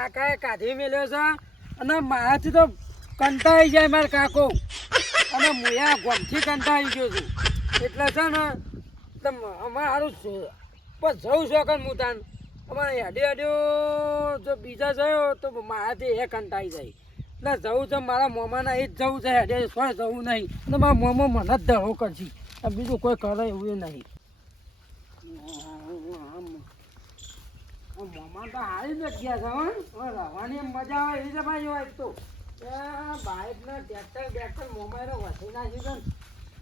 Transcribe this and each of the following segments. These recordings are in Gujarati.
કાકાએ કાઢી મેલ્યો છે અને મારાથી તો કંટાળી જાય મારા કાકો. અને આ ગમથી કંટાળી ગયો છું. એટલે છે ને, તમ અમારે સારું પણ જવું છું કે હું તાન. અમારે હેડી હેડ્યો જો બીજા જયો તો મારાથી એ કંટાળી જાય. એટલે જવું છે, મારા મોમાના એ જ જવું છે હેડે સોય જવું નહીં. અને મારા મોમો મને જ ધડો કરશે. બીજું કોઈ કરે એવું નહીં. મોમાં તો હારી જ છે હો. રહેવાની મજા આવે એવી છે ભાઈ હોય તો. બાઇક ટ્રેક્ટર ટ્રેક્ટર મોમાં વસી નાખ્યું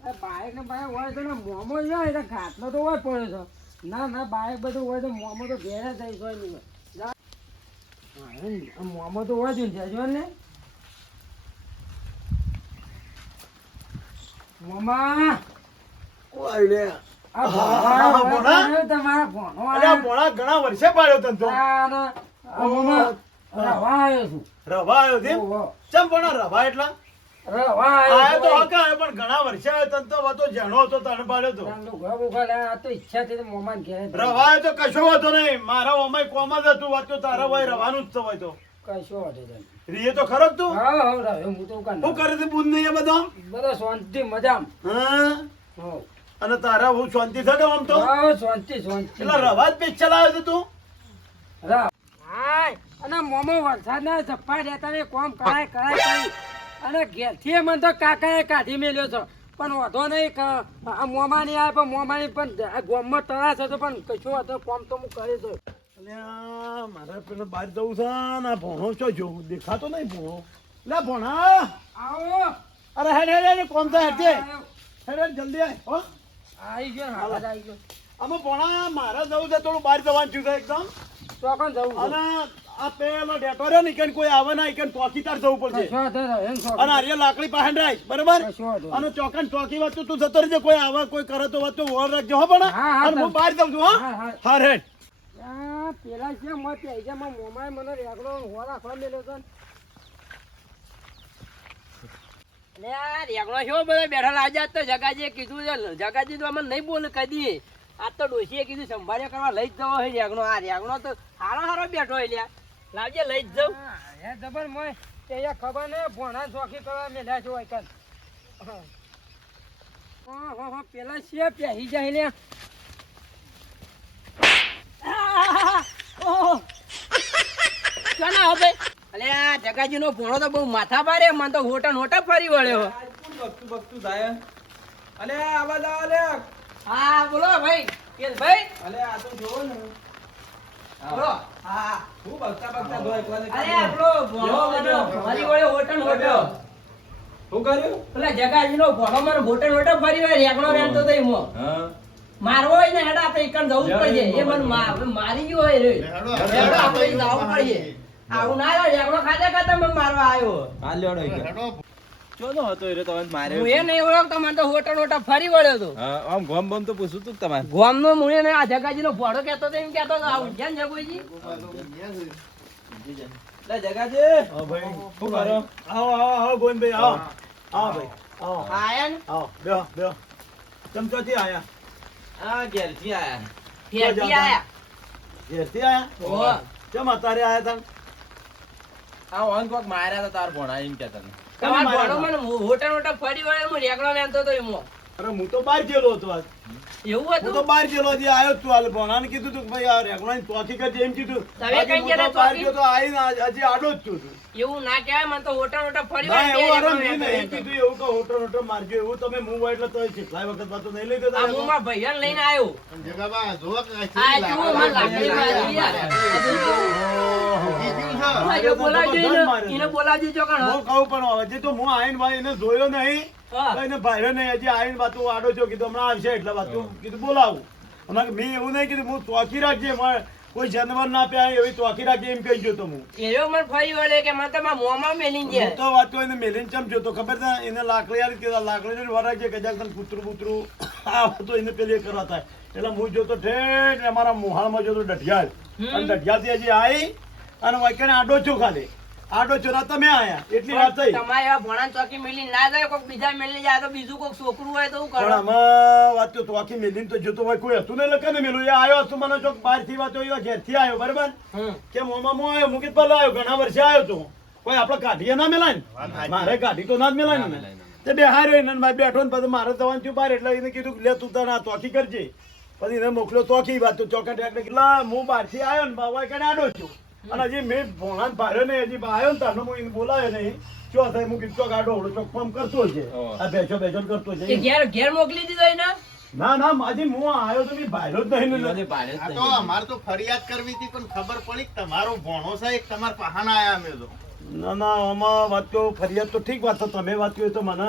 છે બાઇક ને બાઇક હોય તો મોમો જ હોય એટલે ઘાટનો તો હોય પડ્યો છે. ના ના બાઇક બધું હોય તો મોમો તો ઘેર જ જઈશ નહીં મોમો તો હોય જ જજો ને. મોમા. લે. આ ભણવા ભણા? આવ્યો તમારા ભણવા અરે આ ભોળા ઘણા વર્ષે પાડ્યો તને તો. તારા- આ મોમા રવા આવ્યો છું. રવા છે ચમ ભણા રવા એટલા? રવા તો હકા પણ ઘણા વર્ષે આવ્યો તને તો વાતો જાણો હતો તને પાડ્યો તો. તાંડુ ઘર ઉઘા લાયા, આ તો ઈચ્છા થઈ તો મોમાને ઘેરે જવાનું. રવા આવ્યો તો કશો વાતો નહીં. મારા ઓમાય કોમ જ હતું વાત તો તારા ભાઈ રવાનું જ થવાય તો. કશો વાંધો નહીં. રીએ તો ખરો તું? હા, હા, હું તો કાંઈ શું કરે છે બુન નહીં બધો? બધો શાંતિ મજામ. હા? હો. અને તારા હું શાંતિ થતો આમ તો? શાંતિ શાંતિ. એટલે રવા જ પેચ ચલાવે છે તું. અને મોમો વરસાદ ના ઝપ્પા રહેતા ને કોમ કરાય કરાય કરી અને ઘેરથી મને તો કાકાએ કાઢી મેલ્યો છે. પણ વધો નહીં મોમા આ મોમાની આવે પણ મોમાની પણ આ ગોમમાં તરાસ હતો પણ કશું વાંધો કોમ તો હું કરી દઉં. મારે પેલો બહાર જવું છે ને ભણો છો જો દેખાતો નહીં ભણો. લે ભણા. આવો. અરે હેડ હેડ કોમ તો છે હેડ હેડ જલ્દી આય હો. આવી ગયો હાલ. આવી ગયો. આમાં ભોણા મારે જવું છે થોડું બહાર જવાનું થયું છે એકદમ ચોકન જવું અને આ પેલો ડેટો રહ્યો ને ઈકન કોઈ આવે ના ઈકન ચોકી તાર જવું પડશે. અને આર્ય લાકડી પાસે રાખ બરાબર. અને ચોકન ચોકી વાત તું જતો રહેજે કોઈ આવે કોઈ કરે તો વાત તો ઓર રાખજો હો પણ. અને હું બહાર જાઉં છું હા, હા. હા. પેલા છે મત આવી ગયા મોમાય મને રેગડો હોરા રાખવા મેલ્યો છે ને. લે આ રેગણો છો બધા બેઠા લાજા તો જગાજીએ કીધું છે જગાજી તો અમને નહીં બોલે કદી આ તો ડોશીએ કીધું સંભાળ્યા કરવા લઈ જ જવો હોય રેગણો આ રેગણો તો હારો હારો બેઠો હોય લ્યા લાવજે લઈ જ જાઉં હે જબર મોય તે ખબર ને ભોણા ચોકી કરવા મેલ્યા છો એકન હા હા હા પેલા છે પહેરી જાય લ્યા હવે અલે આ જગાજી નો ભોણો તો બહુ માથા ભારે મને તો હોટલ હોટલ ફરી વળ્યો. હા બોલો ભાઈ કેલ ભાઈ. બોલો. હા. અરે આપણો ભોણો મને ફરી વળ્યો હોટન હોટો પેલા જગાજી નો ભોણો મને હોટન હોટો ફરી વળ્યો રેગણો રેંતો તો ઈમો મારવો હોય ને હેડા આપણે એકણ જવું જ પડશે. એ મને મારી ગયો હોય રે. હેડો આપણે જવું પડશે. આવું ના આવ્યો રેગણો ખાતા ખાતા મને મારવા આવ્યો. ચોનો હતો એ રે તમે હું એ નહીં ઓળખતો મને તો હોટલ હોટલ ફરી વળ્યો તો. આમ ગોમ બમ તો પૂછું તું તમારે. ગોમનો હું એને આ જગાજી નો ભોળો કહેતો હતો એમ કહેતો હતો આવું છે ને જગોઈજી લે જગાજી. હા ભાઈ. શું કરો? આવો આવો આવો ગોવિંદભાઈ આવો. આવો ભાઈ. આવો. આયા ને? આવો. બેહો બેહો. ચમચોથી આયા? આ ઘેરથી આયા. ઘેરથી આયા? ઓહો. કેમ અત્યારે આયા તા આ ઓન કોક માર્યા તો તાર ભણા એમ કહેતા હતા. તમાર ભણો મને હોટલ હોટલ ફરી વળે હું રેગડો લેતો તો એમો. અરે હું તો બહાર ગયેલો હતો આજ. એવું હું તો બહાર ગયેલો જે આવ્યો તું હાલ ભણાને કીધું તું ભાઈ આ રેગણાની ચોથી કરજે એમ કીધું. તમે કઈ હું ગયા બહાર ગયો તો આઈને આ- હજી આડો જ તું. એવું ના કહેવાય મને તો હોટલ હોટલ ફરી વળે એવું અરે મેં નહીં કીધું એવું કે હોટલ હોટલ મારજો એવું તમે મું હોય એટલે તો કેટલાય વખત વાતો નહીં લઈ દેતા હું મારા ભૈયાને લઈને આવ્યો જગાબા, જો આ જુઓ મને લાકડી મારી યાર. ઓહો. આ જો બોલાવજો બધા જ એને- મારે એને છે. બોલાવજો ચોકણ, હો. હું કહું પણ હજી તો હું આઈને ભાઈ એને જોયો નહીં એને ભાઈરો નહીં હજી આઈને વાતો આડો છો કીધું હમણાં આવશે એટલે વાતો કીધું બોલાવું હમણાં મેં એવું નહીં કીધું હું ચોકી રાખજે કોઈ જાનવર ના પ્યા એવી ચોકી રાખજે એમ કહી ગયો હું એરો મને ફરી વળે કે મને તો મારા મોંમાં મેલીને હું ગયા. તો એને મેલીને ચમ જોતો ખબર છે એને લાકડી યાર લાકડી કે જાક તને કૂતરું આ તો એને પેલી કરવા થાય એટલે હું જોતો ઠેઠ અમારા મોહાળમાં જોતો ડઢિયાલ અને અને ડઢિયાલથી હજી આવી અને વાંકણે આડો છો ખાલી. આડો છો તમે આયા. એટલી વાત થઈ. તમારે એવા ભોણાને ચોકી મેલી ના જાય કોઈક બીજા મેલી જાય તો બીજું કોઈક છોકરું હોય તો હું કરું? આમાં વાત તો ચોકી મેલીને તો જોતો હોય કોઈ હતું નહીં લખે ને મેલું. એ આવ્યો હતું મને ચોક બહારથી વાતો એ ઘેરથી આવ્યો બરાબર. કે મોમાં મો આવ્યો મુકિત પાલો આવ્યો ઘણા વર્ષે આવ્યો તો કોઈ આપણે કાઢીએ ના મેલાય ને? મારે કાઢી તો ના જ મેલાય ને તે બે હાર્યો એને મારે બેઠો ને પછી મારે જવાનું થયું બહાર એટલે એને કીધું લે તું તારે આ ચોકી કરજે. પછી એને મોકલ્યો ચોકી વાત તો ચોકટ એટલે કેટલા હું બહારથી આવ્યો ને બાબા કને આડો છું. અને હજી મેં ભોણાને ભાર્યો ને હજી આવ્યો ને તારનો હું બોલાવ્યો નહીં. ચો થાય હું કીધું ગાડો ઓળો ચોક ફોર્મ કરતો છે. આ બેચો બેચો કરતો છે. ઘેર ઘેર મોકલી દીધો એને? ના ના માજી હું આવ્યો તો મેં ભાર્યો જ નહીં. આ તો અમારે તો ફરિયાદ કરવી હતી પણ ખબર પડી કે તમારો ભોણો સાહેબ એક તમારા પહાના આયા અમે તો. ના ના આમાં વાત કહો ફરિયાદ તો ઠીક વાત છે તમે વાત કહ્યું તો મને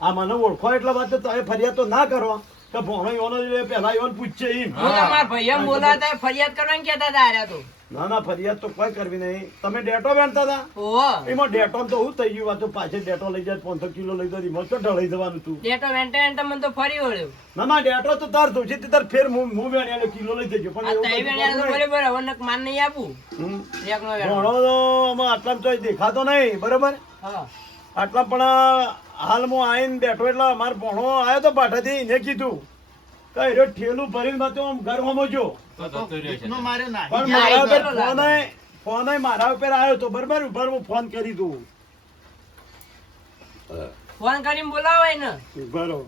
આ મને ઓળખો એટલા વાત તો તમે ફરિયાદ તો ના કરો. કે ભણો યોનો પહેલા યોન પૂછશે એમ. હું તમારા ભાઈએ બોલાતા ફરિયાદ કરવાની કહેતા હતા આર્યા તો. ના ના ફરિયાદ તો કોઈ કરવી નહીં. તમે ડેટો વેણતા હતા? એમાં ડેટો તો હું થઈ ગયું વાત તો પાછળ ડેટો લઈ જાય પાંચસો કિલો લઈ જાય એમાં તો લઈ જવાનું તું. ડેટો વેણતા વેણતા મને તો ફરી વળ્યો. ના ના ડેટો તો તાર ધોશે છે તાર ફેર હું હું વેણ્યાનો કિલો લઈ જજો પણ. બરાબર હવે નક માન નહીં. આપું. ઘણો તો આમાં આટલામાં તો દેખાતો નહીં બરોબર? આટલા પણ હાલ હું આવીને બેઠો એટલે અમારો ભણો આવ્યો તો પાઠાથી એને કીધું એ ઠેલું ભરીને બાદ આમ ઘર હોમો જો ના પણ મારા ઉપર ફોન ફોન મારા ઉપર આવ્યો તો બરાબર ઉપર હું ફોન કરી દઉં. ફોન કરીને બોલાવાય ને બરોબર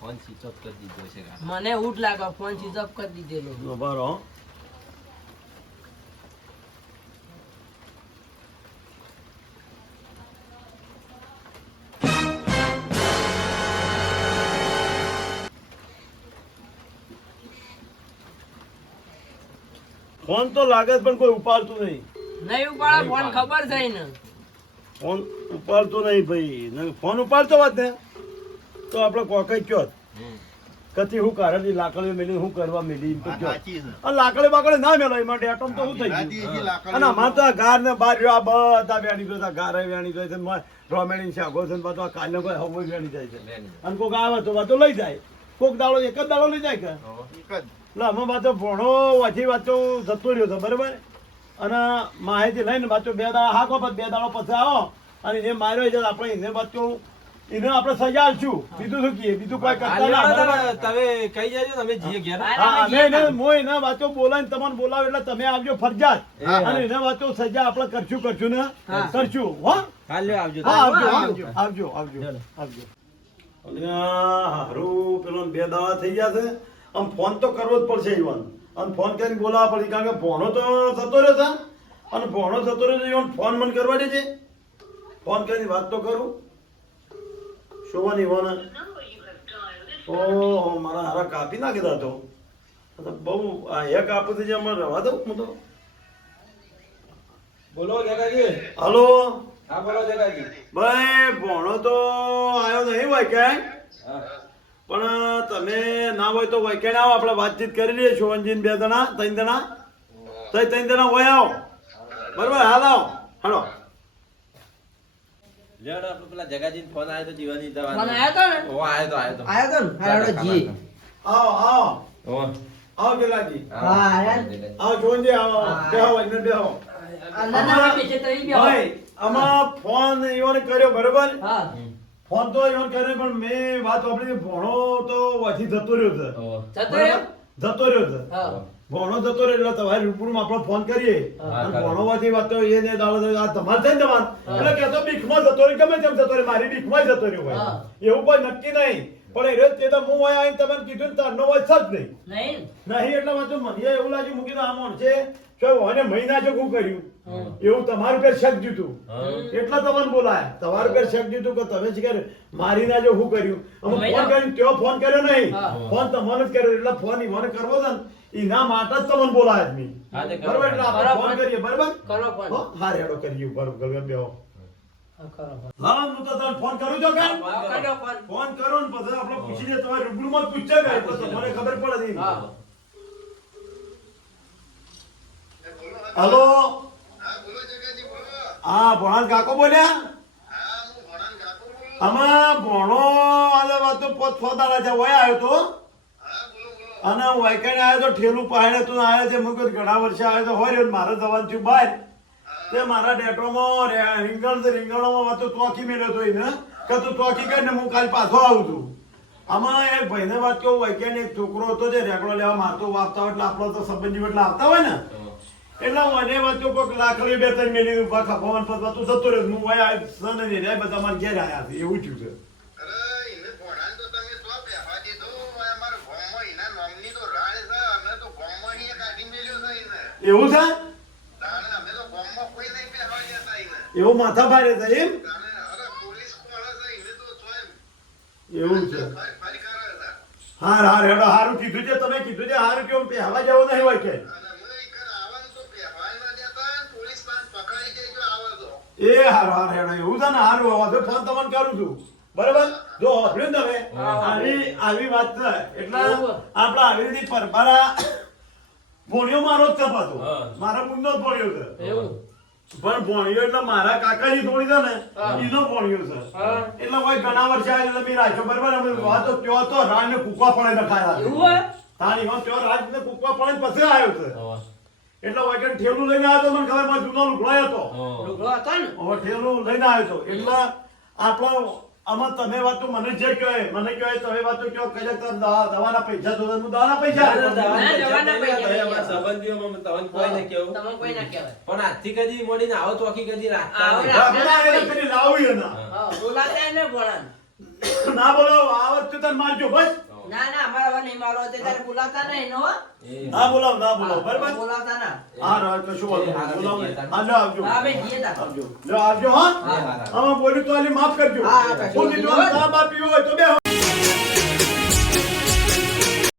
ફોન સ્વિચ ઓફ કરી દીધો છે. મને ઉઠ લાગે ફોન સ્વિચ ઓફ કરી દીધેલો. બરો ફોન તો લાગે પણ કોઈ ઉપાડતું નહીં. નહીં ઉપાડે ફોન ખબર છે ને ફોન ઉપાડતો નહીં ભાઈ. ફોન ઉપાડતો વાત ને તો આપણે કોકે કયો કથી હું કારણ લાકડીઓ મેલી હું કરવા મેલી એમ તો કયો આ લાકડી બાકડી ના મેલો એમાં ડેટમ તો શું થઈ ગયું? અને અમાર તો આ ગાર ને બાર આ બધા વેણી ગયો ગારે વેણી ગયો છે રોમેણી છે અગો છે ને પાછો આ કાલનો કોઈ હવે વેણી જાય છે. અને કોક આવે તો વાતો લઈ જાય. કોક દાડો એક જ દાડો લઈ જાય કે? એક જ. એટલે અમે પાછો ભણો વાંચી વાંચો જતો રહ્યો હતો બરાબર? અને માહિતી લઈને પાછો બે દાડા હાકો પછી બે દાડો પછી આવો. અને એ માર્યો છે આપણે એને પાછો એને આપણે સજા છું બીજું શું કહીએ? બીજું કોઈ કરતા ના તમે કહી જાજો તમે જીએ ઘેર. હા, અમે એને હું એને વાંચો બોલાવીને તમને બોલાવો એટલે તમે આવજો ફરજિયાત. અને એને વાંચો સજા આપણે કરશું કરશું ને? કરશું હો? હાલ આવજો. આવજો આવજો આવજો. આવજો આવજો અને હારું પેલો બે દાવા થઈ ગયા છે. આમ ફોન તો કરવો જ પડશે યુવાન અને ફોન કરીને બોલાવવા પડશે કારણ કે ભોણો તો થતો રહ્યો હતા અને ભોણો થતો રહ્યો છે ફોન મને કરવા દેજે. ફોન કરીને વાત તો કરું. શોભન યુવાન ઓહો મારા હારા કાપી નાખી દા તો. બહુ આ એક આપું જે અમારે રવા દઉં હું તો. બોલો જગાજી. હલો. હા બોલો જગાજી. ભાઈ ભોણો તો આવ્યો નહીં હોય ક્યાંય. હા. પણ તમે ના હોય તો વૈકેણ આવો આપણે વાતચીત કરી લઈએ શોભનજીને બે જણા ત્રણ જણા. તો ત્રણ જણા હોય આવો. બરોબર હાલ આવો. હાલો. લ્યો આપણે પેલા જગાજીને ફોન આવ્યો તો જીવાની ફોન આવ્યો તો ને? ઓ આવ્યો તો આવ્યો તો. આવ્યો તો ને? હાલો જી. આવો આવો. ઓ. આવો ગેલાજી. હા, આવો શોભનજી આવો બેહો વૈજ્ઞાન બેહો. આ નાના ભાઈ બેસે તો ઈ બી આવો. ભાઈ આમાં ફોન ઈવોને કર્યો બરોબર? હા. ફોન તો ઈવોને કર્યો પણ મેં વાત આપણી ભોણો તો વાથી જતો રહ્યો છે. જતો રહ્યો? જતો રહ્યો છે. હા. ભણો જતો રહ્યો એટલે તમારે માં આપણે ફોન કરીએ. ભણો અને. ભણોમાંથી વાત તો એ ને દાડો તો આ તમારે થાય ને તમારે એટલે કે તો બીકમાં જતો રહ્યો ગમે તેમ જતો રહ્યો મારી બીકમાં જતો રહ્યો હોય. એવું કોઈ નક્કી નહીં. પણ એ તે તો હું આયા આઈને તમને કીધું તાર નો હોય જ નહીં નહીં નહીં એટલે વાંચો મને એવું લાગ્યું મૂકી તો આમણ છે જો અને મહિના ચોખ્ખું કર્યું એવું તમારું પેર શક જીતું. એટલા તમને બોલાય તમારું પેર શક જીતું કે તમે જ કે મારી ના જો હું કર્યું અમે ફોન કરીને તેઓ ફોન કર્યો નહીં. ફોન તમને જ કર્યો એટલે ફોન મને કરવો છે ને એના માટે જ તમને બોલાય જ મેં. હા, કરો. એટલે આપણે ફોન. કરીએ બરોબર કરો ફોન. હો, હા રેડો કરીએ બરોબર ગમે બેહો હા, ફોન. હા હું તો તને ફોન કરું છું કે ફોન. ફોન. કરો ને પછી આપણે પૂછીને તમારે રૂબરૂમાં જ પૂછશે કે એટલે તમને ખબર પડે નહીં. હા. હલો? હા બોલો જગાજી બોલો. હા ભણાન કાકો બોલ્યા? હા હું ભણાન કાકો બોલું. આમાં ભણો આલે વાતો તો પોત ફોદાડા છે ઓય આવ્યો તો? હા બોલો બોલો. અને હું વાયકાને આવ્યો તો ઠેલું પાડે તું આવ્યો છે મુકત ઘણા વર્ષે આવ્યો તો હોય મારે જવાનું છું બહાર. તે મારા ડેટોમાં રે- રીંગણ રીંગણોમાં વાતો તોકી મેળ્યો તો એને. કે તું તોકી કરીને હું કાલ પાછો આવું છું. આમાં એક ભાઈને વાત કેવું હોય કે એક છોકરો હતો જે રેકડો લેવા મારતો વાપતા હોય એટલે આપણો તો સંબંધી એટલે આવતા હોય ને. એટલે હું એને વાત કોઈક લાકડી બે ત્રણ મિનિટ ઊભા ખપાવન પછી તું જતો રહ્યો હું હોય સન ને રે બધા મારા ઘેર આવ્યા છે એવું થયું છે. એવું એને એવું માથા ભારે થાય એમ? તો એવું છે. હા હા હેડો હારું કીધું છે તમે કીધું છે હારું કેવું પહેવા જવો નહીં હોય કે? તો તો એ હાર હાર હેડો એવું છે ને હારું હવે ફોન તમને કરું છું. બરાબર? જો સાંભળ્યું ને તમે. આવી આવી વાત છે. એટલે આપણે આવી રીતે પરબારા ભોણ્યો મારો જ હા. મારા મુંડો જ ભોણ્યો છે. એવું? પણ ભોણિયો એટલે મારા કાકાજી થોડી છે ને એનો ભોણિયો છે. એટલે કોઈ ઘણા વર્ષે આ એટલે મેં રાખ્યો. બરાબર અમે તો ત્યો તો રાજ ને કૂકવા પડે નખાયા. એવું હોય? તાણી હું ત્યો રાજ ને કૂકવા પડે ને પછી આવ્યો છે. એટલે વાગે ઠેલું લઈને આવ્યો તો મને ખબર મારો જૂનો લુગડાયો હતો. લુગડો હતો ને? હવે ઠેલું લઈને આવ્યો તો. એટલે આપણો આમાં તમે વાત મને જે કહે મને કહે તમે વાત તો કહો તમે દવાના પૈસા જોવે હું દવાના પૈસા ના, ના, દવાના પૈસા અમારા સંબંધીઓમાં તમને કોઈ નહીં કેવું. તમને કોઈ ના કહેવાય પણ આજથી કદી મોડીને આવો ચોકી કદી રાખતા આવો. રાખતા. પેલી લાવવી એના. હા બોલાતા ને ના બોલો આ વખતે તને મારજો બસ ના ના અમારા હવે નહીં મારો તે તારે બોલાતા નહીં નો ના બોલાવ ના બોલાવ બરાબર? બોલાતા ના. હા રા કશું નહીં. બોલાવ હા લો આવજો. હા તા આવજો. લો આવજો હા? હા, હા. બોલ્યું તો આલી માફ કરજો. હા, હા, કશું હું. વાંધો કીધું નહીં. ચા બા પીવો હોય તો બે